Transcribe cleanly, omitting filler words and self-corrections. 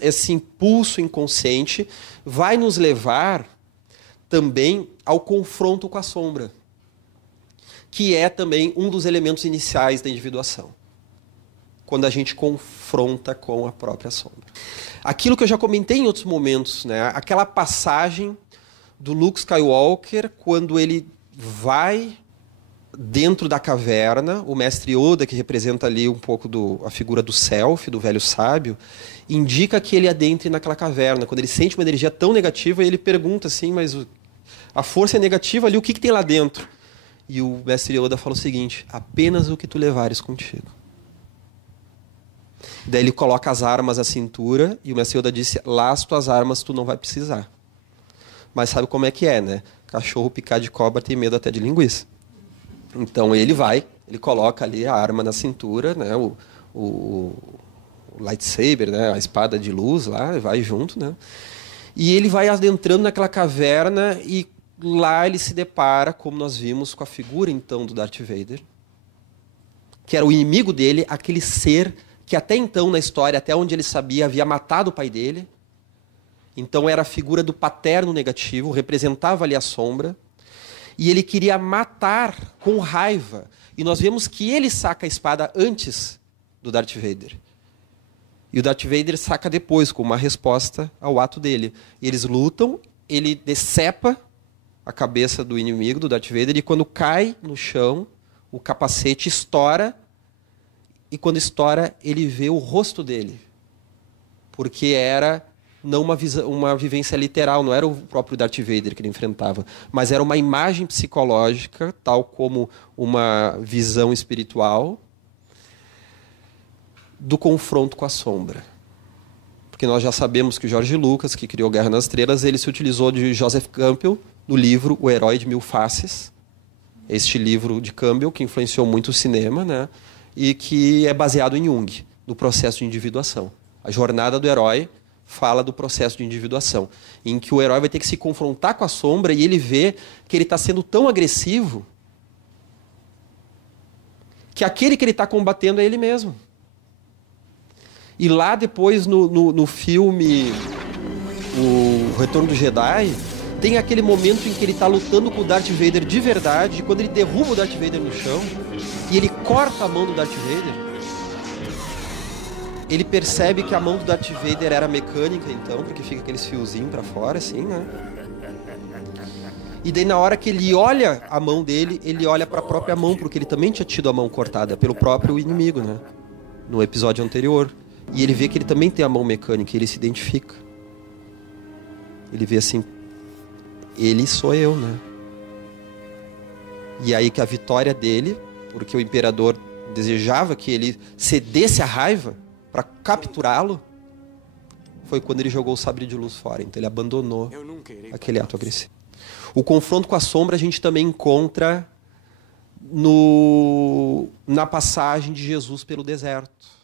esse impulso inconsciente vai nos levar também ao confronto com a sombra, que é também um dos elementos iniciais da individuação, quando a gente confronta com a própria sombra. Aquilo que eu já comentei em outros momentos, né? Aquela passagem do Luke Skywalker, quando ele vai dentro da caverna, o mestre Yoda, que representa ali um pouco a figura do self, do velho sábio, indica que ele adentre naquela caverna. Quando ele sente uma energia tão negativa, ele pergunta assim, mas a força é negativa ali, o que tem lá dentro? E o mestre Yoda fala o seguinte: apenas o que tu levares contigo. Daí ele coloca as armas à cintura e o mestre Yoda disse: lá as tuas armas tu não vai precisar. Mas sabe como é que é, né? Cachorro picar de cobra tem medo até de linguiça. Então ele coloca ali a arma na cintura, né? O lightsaber, né? A espada de luz lá, vai junto, né? E ele vai adentrando naquela caverna e lá ele se depara, como nós vimos, com a figura então do Darth Vader, que era o inimigo dele, aquele ser que até então na história, até onde ele sabia, havia matado o pai dele. Então era a figura do paterno negativo, representava ali a sombra, e ele queria matar com raiva. E nós vemos que ele saca a espada antes do Darth Vader. E o Darth Vader saca depois, como uma resposta ao ato dele. E eles lutam, ele decepa a cabeça do inimigo, do Darth Vader, e quando cai no chão, o capacete estoura, e quando estoura, ele vê o rosto dele. Porque era não uma vivência literal, não era o próprio Darth Vader que ele enfrentava, mas era uma imagem psicológica, tal como uma visão espiritual, do confronto com a sombra. Porque nós já sabemos que o George Lucas, que criou Guerra nas Estrelas, ele se utilizou de Joseph Campbell no livro O Herói de Mil Faces. Este livro de Campbell, que influenciou muito o cinema, né? E que é baseado em Jung, no processo de individuação. A jornada do herói fala do processo de individuação, em que o herói vai ter que se confrontar com a sombra e ele vê que ele está sendo tão agressivo que aquele que ele está combatendo é ele mesmo. E lá depois, no filme O Retorno do Jedi, tem aquele momento em que ele está lutando com o Darth Vader de verdade, e quando ele derruba o Darth Vader no chão, e ele corta a mão do Darth Vader, ele percebe que a mão do Darth Vader era mecânica, então, porque fica aqueles fiozinhos para fora, assim, né? E daí, na hora que ele olha a mão dele, ele olha para a própria mão, porque ele também tinha tido a mão cortada pelo próprio inimigo, né? No episódio anterior. E ele vê que ele também tem a mão mecânica, e ele se identifica. Ele vê assim, ele sou eu, né? E aí que a vitória dele, porque o imperador desejava que ele cedesse à raiva para capturá-lo, foi quando ele jogou o sabre de luz fora. Então ele abandonou aquele ato agressivo. O confronto com a sombra a gente também encontra na passagem de Jesus pelo deserto.